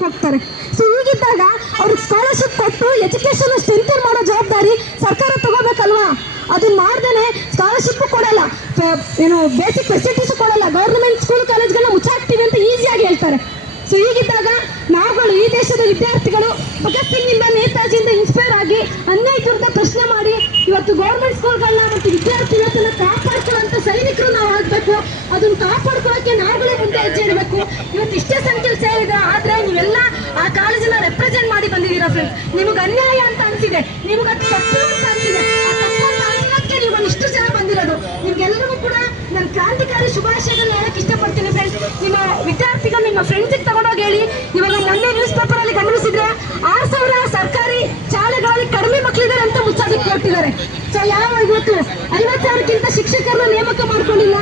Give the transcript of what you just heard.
ಹೋಗ್ತಾರೆ. ಸೊ ಹೀಗಿದ್ದಾಗ ಅವ್ರಿಗೆ ಸ್ಕಾಲರ್ಶಿಪ್ ಕೊಟ್ಟು ಎಜುಕೇಶನ್ ಸ್ಟ್ರೆಂಥನ್ ಮಾಡೋ ಜವಾಬ್ದಾರಿ ಸರ್ಕಾರ ತಗೋಬೇಕಲ್ವಾ? ಅದನ್ನ ಮಾಡ್ದೇನೆ ಸ್ಕಾಲರ್ಶಿಪ್ ಕೊಡಲ್ಲ, ಏನು ಬೇಸಿಕ್ ಫೆಸಿಲಿಟೀಸ್ ಕೊಡಲ್ಲ, ಗೌರ್ಮೆಂಟ್ ಸ್ಕೂಲ್ ಕಾಲೇಜ್ಗಳನ್ನ ಮುಚ್ಚಾಕ್ತೀವಿ ಅಂತ ಈಸಿಯಾಗಿ ಹೇಳ್ತಾರೆ. ಸೊ ಹೀಗಿದ್ದಾಗ ನಾವುಗಳು ಈ ದೇಶದ ವಿದ್ಯಾರ್ಥಿಗಳು ಭಗತ್ ಸಿಂಗ್ನಿಂದ ನೇತಾಜಿಯಿಂದ ಇನ್ಸ್ಪೈರ್ ಆಗಿ ಅನ್ಯಾಯಕ್ಕಿಂತ ಪ್ರಶ್ನೆ ಮಾಡಿ ಇವತ್ತು ಗೌರ್ಮೆಂಟ್ ಸ್ಕೂಲ್ಗಳನ್ನ ಮತ್ತು ವಿದ್ಯಾರ್ಥಿಗಳನ್ನ ಕಾಪಾಡ್ಕೊಳ್ಳುವಂತ ಸೈನಿಕರು ನಾವು ಆಗಬೇಕು. ಅದನ್ನ ಕಾಪಾಡ್ಕೊಳ್ಳೋಕೆ ನಾವುಗಳೇ ಮುಂದೆ ಹೆಜ್ಜೆ ಇಡಬೇಕು. ಇವತ್ತು ಇಷ್ಟೇ ಸಂಖ್ಯೆಯಲ್ಲಿ ಸೇರಿದ ಆದ್ರೆ ನೀವೆಲ್ಲ ಆ ಕಾಲೇಜನ್ನ ರೆಪ್ರೆಸೆಂಟ್ ಮಾಡಿ ಬಂದಿದ್ದೀರಾ ಫ್ರೆಂಡ್ಸ್. ನಿಮಗೆ ಅನ್ಯಾಯ ಅಂತ ಅನ್ಸಿದೆ, ನಿಮಗೆ ಅದು ತಪ್ಪು ಅಂತ ಅನ್ಸಿದೆ, ಆ ತಪ್ಪು ಅಂತ ಅನ್ಸೋದಕ್ಕೆ ನೀವು ಇಷ್ಟು ಜನ ಬಂದಿರೋದು. ನಿಮ್ಗೆಲ್ಲರಿಗೂ ಕೂಡ ನಾನು ಕ್ರಾಂತಿಕಾರಿ ಶುಭಾಶಯಗಳನ್ನ ಹೇಳಕ್ ಇಷ್ಟಪಡ್ತೀನಿ ಫ್ರೆಂಡ್ಸ್. ನಿಮ್ಮ ವಿದ್ಯಾರ್ಥಿಗಳು ನಿಮ್ಮ ಫ್ರೆಂಡ್ಸಿಗೆ ತಗೊಂಡೋಗಿ ಹೇಳಿ. ಇವಾಗ ಮೊನ್ನೆ ನ್ಯೂಸ್ ಪೇಪರ್ ಅಲ್ಲಿ ಗಮನಿಸಿದ್ರೆ 6,000 ಸರ್ಕಾರಿ ಶಾಲೆಗಳಲ್ಲಿ ಕಡಿಮೆ ಮಕ್ಕಳಿದ್ದಾರೆ ಅಂತ ಮುಚ್ಚಾದಕ್ಕೆ ಕೊಟ್ಟಿದ್ದಾರೆ. ಸೊ ಯಾವ ಇವತ್ತು 50,000ಕ್ಕಿಂತ ಶಿಕ್ಷಕರನ್ನ ನೇಮಕ ಮಾಡ್ಕೊಂಡಿಲ್ಲ.